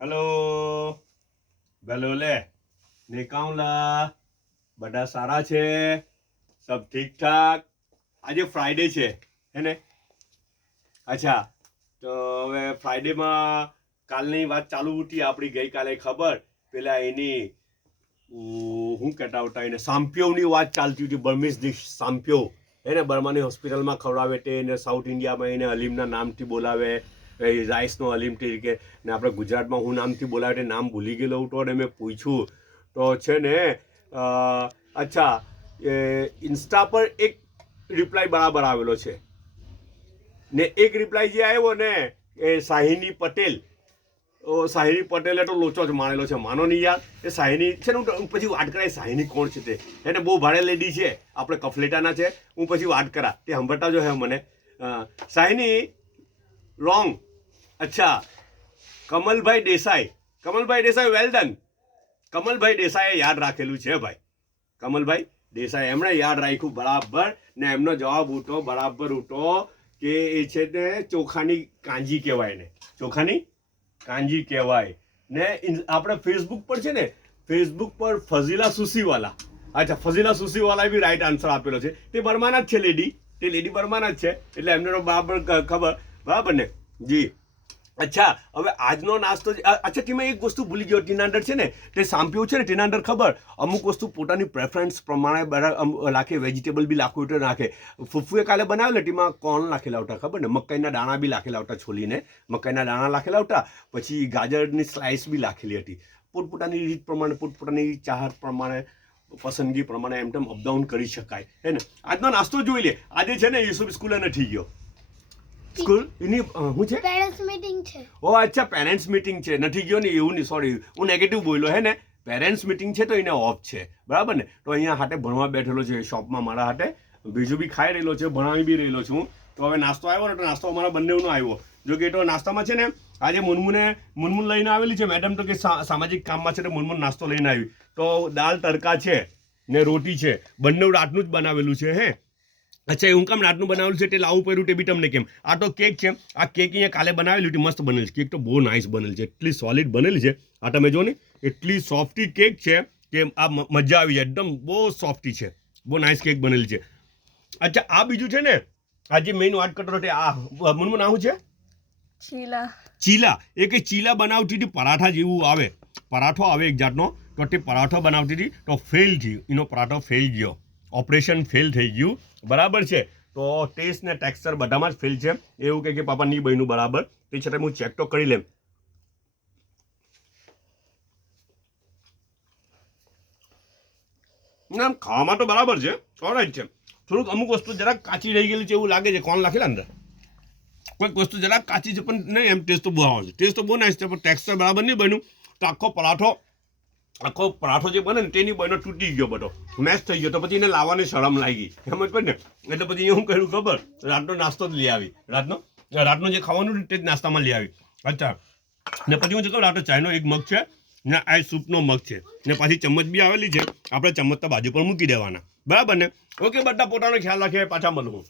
hello बेलोले निकाउला बड़ा सारा छे सब ठीक ठाक आज फ्राइडे छे है ने अच्छा तो હવે ફ્રાઈડેમાં કાલની વાત ચાલુ હતી આપણી ગઈકાલે ખબર પેલા એની હું કહેતા હતા એને સાંપ્યોની વાત ચાલતી હતી બર્મીઝ ડિશ સાંપ્યો એને બર્માની હોસ્પિટલમાં ખવડાવે તે એને સાઉથ ઇન્ડિયામાં એને હલીમના નામથી બોલાવે રાઈસનો હલીમ તરીકે ને આપણે ગુજરાતમાં હું નામથી બોલાવે તે નામ ભૂલી ગયેલો હતો અને મેં પૂછ્યું તો છે ને અચ્છા ઇન્સ્ટા પર એક રિપ્લાય બરાબર આવેલો છે ને એક રિપ્લાય જે આવ્યો ને એ શાહિની પટેલ શાહિની પટેલે તો લોચો જ માનેલો છે માનો નહીં યાર એ શાહિની છે ને હું પછી વાત કરાય શાહિની કોણ છે તે એને બહુ ભારે લેડી છે આપણે કફલેટાના છે હું પછી વાત કરા તે સાંભળતા જો હે મને શાહિની રોંગ અચ્છા કમલભાઈ દેસાઈ વેલ ડન કમલભાઈ દેસાઈએ યાદ રાખેલું છે ભાઈ કમલભાઈ દેસાઈ એમણે યાદ રાખ્યું બરાબર ને એમનો જવાબ ઉઠો બરાબર ઉઠો કે એ છે ને ચોખાની કાંજી કહેવાય ને ચોખાની કાંજી કહેવાય ને આપણે ફેસબુક પર છે ને ફેસબુક પર ફઝીલા સુસીવાલા અચ્છા ફઝીલા સુસીવાલાએ બી રાઈટ આન્સર આપેલો છે તે બર્માના જ છે લેડી બર્માના જ છે એટલે એમને તો બરાબર ખબર બરાબર ને જી અચ્છા હવે આજનો નાસ્તો અચ્છા તેમાં એક વસ્તુ ભૂલી ગયો તેના અંદર છે ને તે સાંપ્યું છે ને તેના અંદર ખબર અમુક વસ્તુ પોતાની પ્રેફરન્સ પ્રમાણે નાખે વેજીટેબલ બી લાખો એટલે નાખે ફૂફુએ કાલે બનાવેલો તેમાં કોર્ન નાખેલા હતા ખબર ને મકાઈના દાણા બી નાખેલા હતા છોલીને મકાઈના દાણા નાખેલા હતા પછી ગાજરની સ્લાઇસ બી નાખેલી હતી પોતપોતાની રીત પ્રમાણે પોતપોતાની ચાહત પ્રમાણે પસંદગી પ્રમાણે એમ તેમ અપડાઉન કરી શકાય હે ને આજનો નાસ્તો જોઈ લે આજે છે ને યુસુફ સ્કૂલે નથી ગયો સ્કૂલ એની શું છે પેરેન્ટ્સ મીટિંગ છે ઓ અચ્છા પેરેન્ટ્સ મીટિંગ છે નથી ગયો ને એવું નહીં સોરી હું નેગેટિવ બોલ્યો હે ને પેરેન્ટ્સ મીટિંગ છે તો એને ઓફ છે બરાબર ને તો અહીંયા હાટે ભણવા બેઠેલો છે શોપમાં મારા હાટે બીજું બી ખાઈ રહેલો છે ભણાવી બી રહેલો છું તો હવે નાસ્તો આવ્યો ને તો નાસ્તો અમારા બંનેનો આવ્યો જો કે તો નાસ્તામાં છે ને આજે મુનમુન લઈને આવેલી છે મેડમ તો કે સામાજિક કામમાં છે તો મુનમુન નાસ્તો લઈને આવી તો દાળ તડકા છે ને રોટી છે બંને રાતનું જ બનાવેલું છે હે અચ્છા એવું કામ રાતનું બનાવેલું છે તે લાવું પડ્યું તે બી તમને કેમ આ તો કેક છે આ કેક અહીંયા કાલે બનાવેલી હતી મસ્ત બનેલી છે કેક તો બહુ નાઇસ બનેલી છે એટલી સોલિડ બનેલી છે આ તમે જો ને એટલી સોફ્ટી કેક છે કે આ મજા આવી જાય એકદમ બહુ સોફ્ટી છે બહુ નાઇસ કેક બનેલી છે અચ્છા આ બીજું છે ને આજે મેઇન વાત કરતો હતો આ મુનમુન આવું છે ચીલા એ કે ચીલા બનાવતી હતી પરાઠા જેવું આવે પરાઠો આવે એક જાતનો તો તે પરાઠો બનાવતી હતી તો ફેલ થયું એનો પરાઠો ફેલ ગયો ઓપરેશન ફેલ થઈ ગયું બરાબર છે તો ટેસ્ટ ને ટેક્સચર બધામાં જ ફેલ છે એવું કે પાપા નહીં બન્યું બરાબર તે છતાં હું ચેક તો કરી લેમ ના ખાવામાં તો બરાબર છે ઓલરાઈટ છે થોડુંક અમુક વસ્તુ જરાક કાચી રહી ગયેલી છે એવું લાગે છે કોણ લખેલા અંદર કોઈક વસ્તુ જરાક કાચી છે પણ નહીં એમ ટેસ્ટ તો બહુ આવે છે ટેસ્ટ તો બહુ નાઇસ છે પણ ટેક્સચર બરાબર નહીં બન્યું તો આખો પરાઠો જે બને ને તેની બનો તૂટી ગયો બધો મેચ થઈ ગયો તો પછી એને લાવવાની શરમ લાગી સમજ પડે ને એટલે પછી હું કહ્યું ખબર રાતનો નાસ્તો જ લઈ આવી રાતનો જે ખાવાનું તે જ નાસ્તામાં લઈ આવી અચ્છા ને પછી હું ખબર રાતો ચાયનો એક મગ છે ને આ સૂપનો મગ છે ને પાછી ચમચ બી આવેલી છે આપણે ચમચ તો બાજુ પર મૂકી દેવાના બરાબર ને ઓકે બધા પોતાનો ખ્યાલ રાખીએ પાછા મળવું